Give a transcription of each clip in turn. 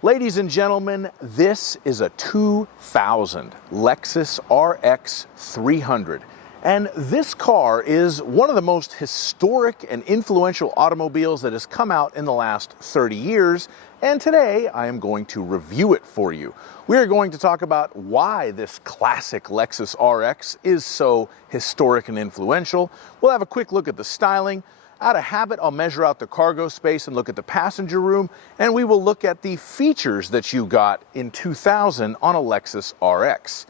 Ladies and gentlemen, this is a 2000 Lexus RX 300. And this car is one of the most historic and influential automobiles that has come out in the last 30 years. And today I am going to review it for you. We are going to talk about why this classic Lexus RX is so historic and influential. We'll have a quick look at the styling. Out of habit, I'll measure out the cargo space and look at the passenger room, and we will look at the features that you got in 2000 on a Lexus RX.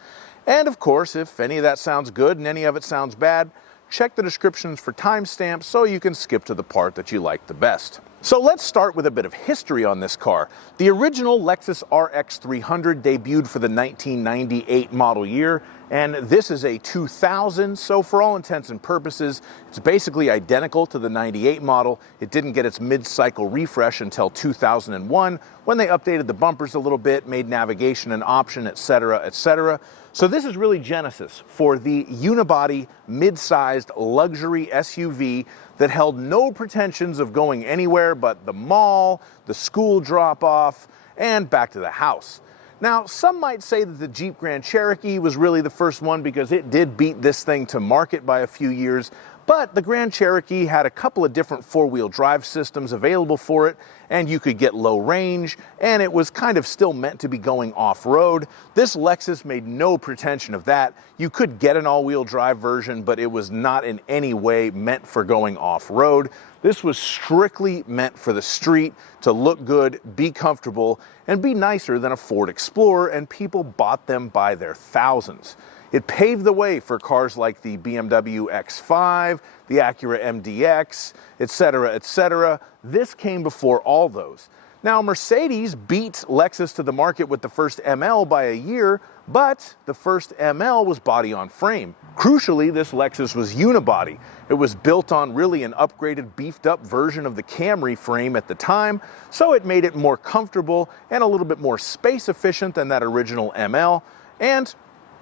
And of course, if any of that sounds good and any of it sounds bad, check the descriptions for timestamps so you can skip to the part that you like the best. So let's start with a bit of history on this car. The original Lexus RX 300 debuted for the 1998 model year, and this is a 2000, so for all intents and purposes, it's basically identical to the 98 model. It didn't get its mid-cycle refresh until 2001, when they updated the bumpers a little bit, made navigation an option, etc., etc. So this is really Genesis for the unibody, mid-sized luxury SUV that held no pretensions of going anywhere but the mall, the school drop-off, and back to the house. Now, some might say that the Jeep Grand Cherokee was really the first one because it did beat this thing to market by a few years, but the Grand Cherokee had a couple of different four-wheel drive systems available for it, and you could get low range, and it was kind of still meant to be going off-road. This Lexus made no pretension of that. You could get an all-wheel drive version, but it was not in any way meant for going off-road. This was strictly meant for the street, to look good, be comfortable, and be nicer than a Ford Explorer, and people bought them by their thousands. It paved the way for cars like the BMW X5, the Acura MDX, etc., etc. This came before all those. Now, Mercedes beat Lexus to the market with the first ML by a year, but the first ML was body on frame. Crucially, this Lexus was unibody. It was built on really an upgraded, beefed up version of the Camry frame at the time, so it made it more comfortable and a little bit more space efficient than that original ML, and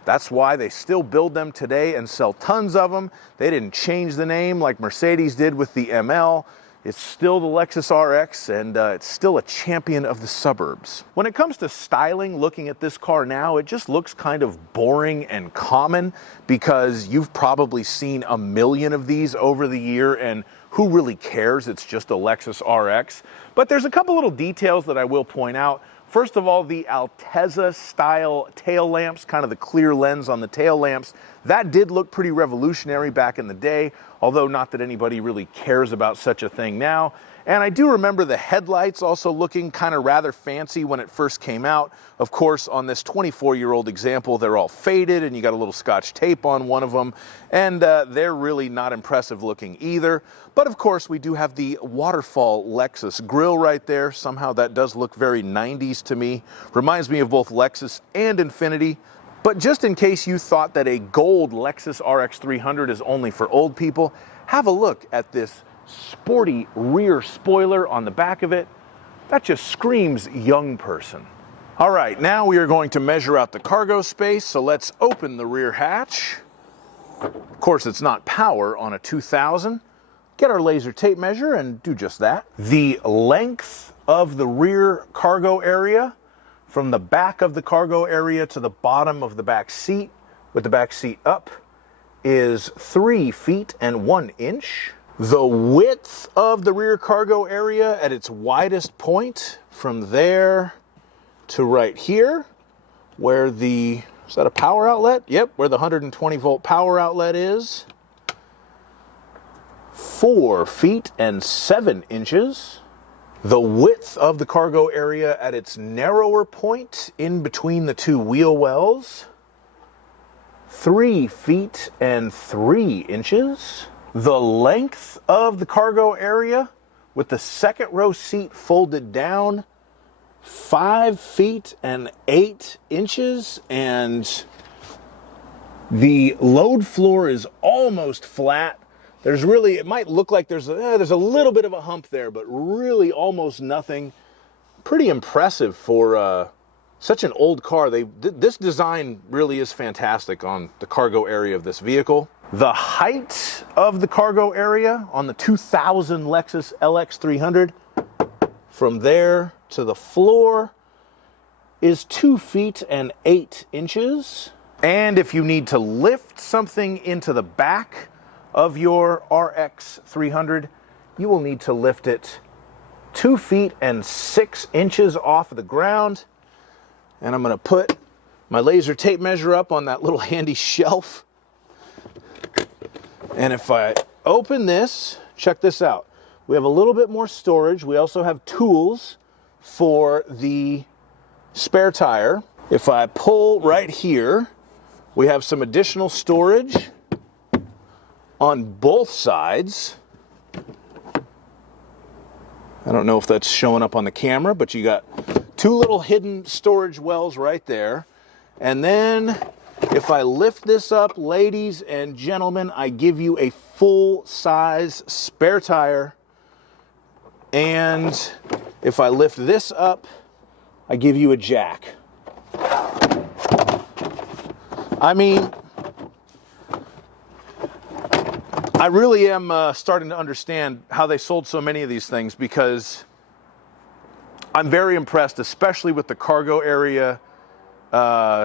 that's why they still build them today and sell tons of them. They didn't change the name like Mercedes did with the ML. It's still the Lexus RX, and it's still a champion of the suburbs. When it comes to styling, looking at this car now, it just looks kind of boring and common because you've probably seen a million of these over the year, and who really cares? It's just a Lexus RX. But there's a couple little details that I will point out. First of all, the Altezza style tail lamps, kind of the clear lens on the tail lamps, that did look pretty revolutionary back in the day, although not that anybody really cares about such a thing now. And I do remember the headlights also looking kind of rather fancy when it first came out. Of course, on this 24-year-old example, they're all faded and you got a little Scotch tape on one of them, and they're really not impressive looking either. But of course, we do have the waterfall Lexus grille right there. Somehow that does look very 90s to me. Reminds me of both Lexus and Infiniti. But just in case you thought that a gold Lexus RX 300 is only for old people, have a look at this sporty rear spoiler on the back of it. That just screams young person. All right, now we are going to measure out the cargo space, so let's open the rear hatch. Of course, it's not power on a 2000. Get our laser tape measure and do just that. The length of the rear cargo area from the back of the cargo area to the bottom of the back seat, with the back seat up, is 3 feet and 1 inch. The width of the rear cargo area at its widest point from there to right here, where the, is that a power outlet? Yep, where the 120 volt power outlet is. 4 feet and 7 inches. The width of the cargo area at its narrower point in between the two wheel wells, 3 feet and 3 inches. The length of the cargo area with the second row seat folded down, 5 feet and 8 inches, and the load floor is almost flat. There's really, it might look like there's a little bit of a hump there, but really almost nothing. Pretty impressive for such an old car. This design really is fantastic on the cargo area of this vehicle. The height of the cargo area on the 2000 Lexus LX 300, from there to the floor, is 2 feet and 8 inches. And if you need to lift something into the back of your RX 300, you will need to lift it 2 feet and 6 inches off of the ground. And I'm going to put my laser tape measure up on that little handy shelf. And if I open this, check this out. We have a little bit more storage. We also have tools for the spare tire. If I pull right here, we have some additional storage on both sides. I don't know if that's showing up on the camera, but you got 2 little hidden storage wells right there. And then if I lift this up, ladies and gentlemen, I give you a full-size spare tire. And if I lift this up, I give you a jack. I mean, I really am starting to understand how they sold so many of these things, because I'm very impressed, especially with the cargo area.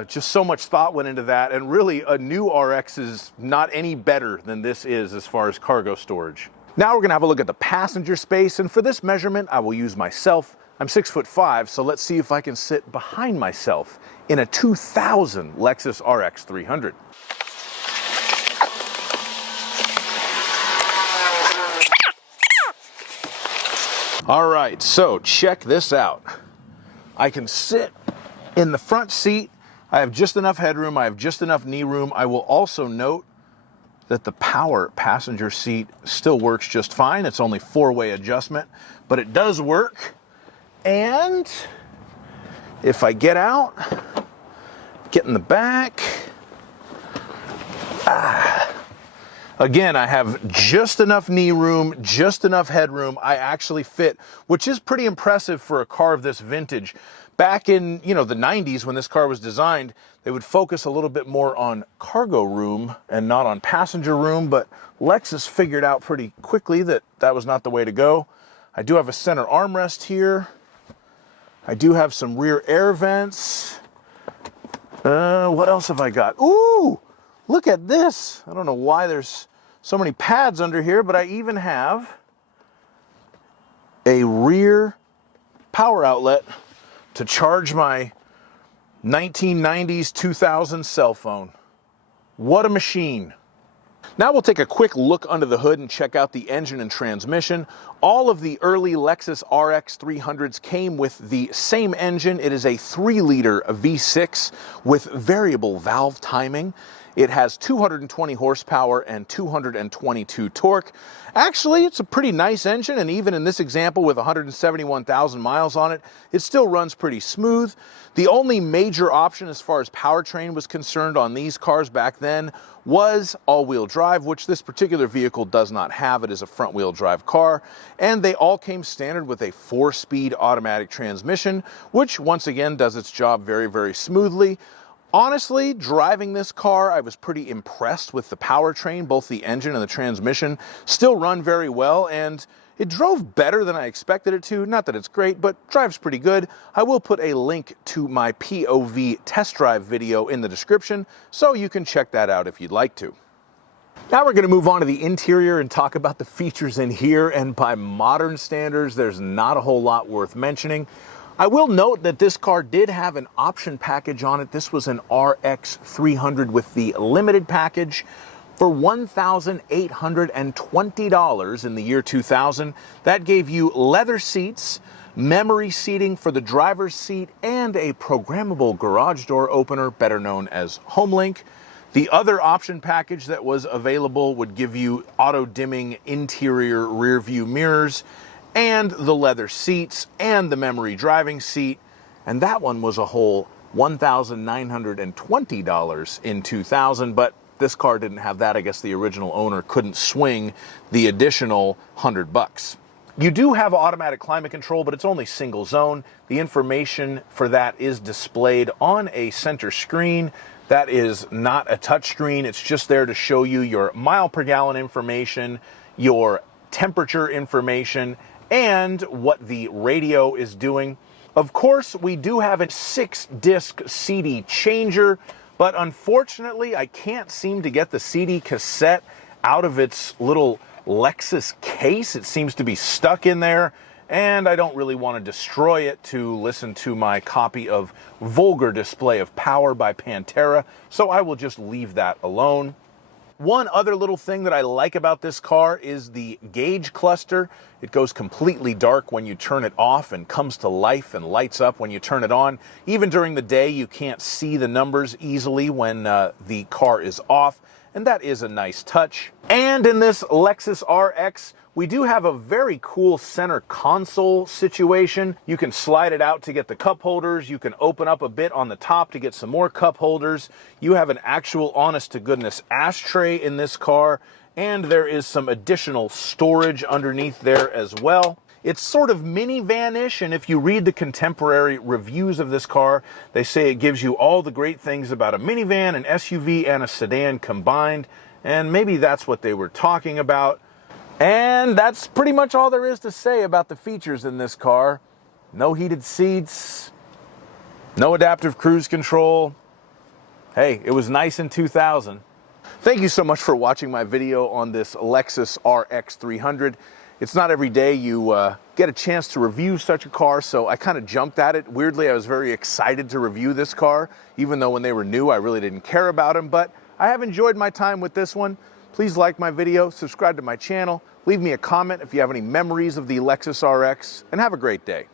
Just so much thought went into that, and really a new RX is not any better than this is as far as cargo storage. Now we're gonna have a look at the passenger space, and for this measurement I will use myself. I'm 6'5", so let's see if I can sit behind myself in a 2000 Lexus RX 300. All right, so check this out. I can sit in the front seat. I have just enough headroom. I have just enough knee room. I will also note that the power passenger seat still works just fine. It's only 4-way adjustment, but it does work. And if I get out, get in the back, again, I have just enough knee room, just enough headroom. I actually fit, which is pretty impressive for a car of this vintage. Back in, the 90s when this car was designed, they would focus a little bit more on cargo room and not on passenger room, but Lexus figured out pretty quickly that that was not the way to go. I do have a center armrest here. I do have some rear air vents. What else have I got? Ooh, look at this. I don't know why there's so many pads under here, but I even have a rear power outlet to charge my 1990s 2000 cell phone. What a machine. Now we'll take a quick look under the hood and check out the engine and transmission. All of the early Lexus RX 300s came with the same engine. It is a 3-liter V6 with variable valve timing. It has 220 horsepower and 222 torque. Actually, it's a pretty nice engine, and even in this example with 171,000 miles on it, it still runs pretty smooth. The only major option as far as powertrain was concerned on these cars back then was all-wheel drive, which this particular vehicle does not have. It is a front-wheel drive car, and they all came standard with a 4-speed automatic transmission, which once again does its job very, very smoothly. Honestly, driving this car, I was pretty impressed with the powertrain. Both the engine and the transmission still run very well, and it drove better than I expected it to. Not that it's great, but drives pretty good. I will put a link to my POV test drive video in the description, so you can check that out if you'd like to. Now we're going to move on to the interior and talk about the features in here, and by modern standards, there's not a whole lot worth mentioning. I will note that this car did have an option package on it. This was an RX 300 with the limited package for $1,820 in the year 2000. That gave you leather seats, memory seating for the driver's seat, and a programmable garage door opener, better known as HomeLink. The other option package that was available would give you auto-dimming interior rear view mirrors, and the leather seats, and the memory driving seat, and that one was a whole $1,920 in 2000, but this car didn't have that. I guess the original owner couldn't swing the additional $100. You do have automatic climate control, but it's only single zone. The information for that is displayed on a center screen. That is not a touch screen. It's just there to show you your mile per gallon information, your temperature information, and what the radio is doing. Of course, we do have a 6-disc CD changer, but unfortunately, I can't seem to get the CD cassette out of its little Lexus case. It seems to be stuck in there, and I don't really want to destroy it to listen to my copy of Vulgar Display of Power by Pantera, so I will just leave that alone. One other little thing that I like about this car is the gauge cluster. It goes completely dark when you turn it off and comes to life and lights up when you turn it on. Even during the day, you can't see the numbers easily when the car is off, and that is a nice touch. And in this Lexus RX, we do have a very cool center console situation. You can slide it out to get the cup holders. You can open up a bit on the top to get some more cup holders. You have an actual honest-to-goodness ashtray in this car, and there is some additional storage underneath there as well. It's sort of minivan-ish, and if you read the contemporary reviews of this car, they say it gives you all the great things about a minivan, an SUV, and a sedan combined, and maybe that's what they were talking about. And that's pretty much all there is to say about the features in this car. No heated seats, no adaptive cruise control. Hey, it was nice in 2000. Thank you so much for watching my video on this Lexus RX 300. It's not every day you get a chance to review such a car, so I kind of jumped at it. Weirdly, I was very excited to review this car, even though when they were new, I really didn't care about them. But I have enjoyed my time with this one. Please like my video, subscribe to my channel, leave me a comment if you have any memories of the Lexus RX, and have a great day.